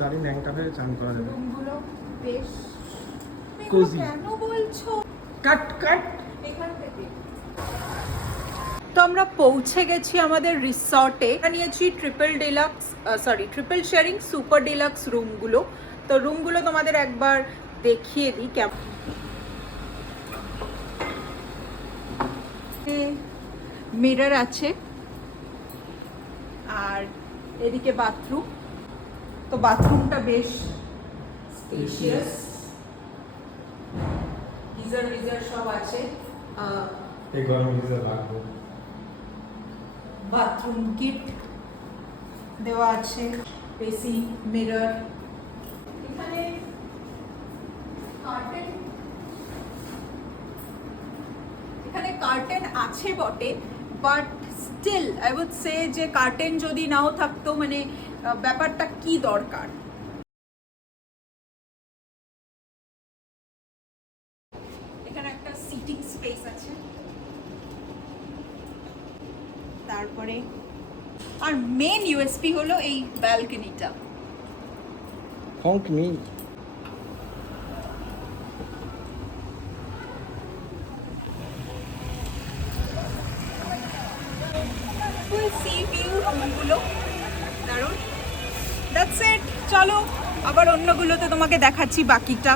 দাঁড়িয়ে ন্যাংটা হয়ে চান করা যাবে। রুমগুলো বেশ কোজি। কেন বলছো? কাট কাট। এখান থেকে তো আমরা পৌঁছে গেছি আমাদের রিসর্টে। নিয়েছি ট্রিপল শেয়ারিং সুপার ডিলাক্স রুমগুলো। তো রুমগুলো তোমাদের একবার দেখিয়ে দিই কেমন। মিরর আছে আর এদিকে বাথরুম। তো বাথরুমটা বেশ স্পেশিয়াস, গিজার সব আছে। এই গরম গিজার লাগবে। বাথরুম কিট দেওয়া আছে, এসি, মিরর। এখানে কার্টেন আছে বটে, but still I would say যে কার্টেন যদি নাও থাকতো মানে ব্যাপারটা কি দরকার। এখানে একটা সিটিং স্পেস আছে, তারপরে আর মেন ইউএসপি হলো এই ব্যালকনিটা। হংকনি। ফুল সি ভিউ রুমগুলো দারুণ। দ্যাটস ইট, চলো আবার অন্যগুলোতে তোমাকে দেখাচ্ছি বাকিটা।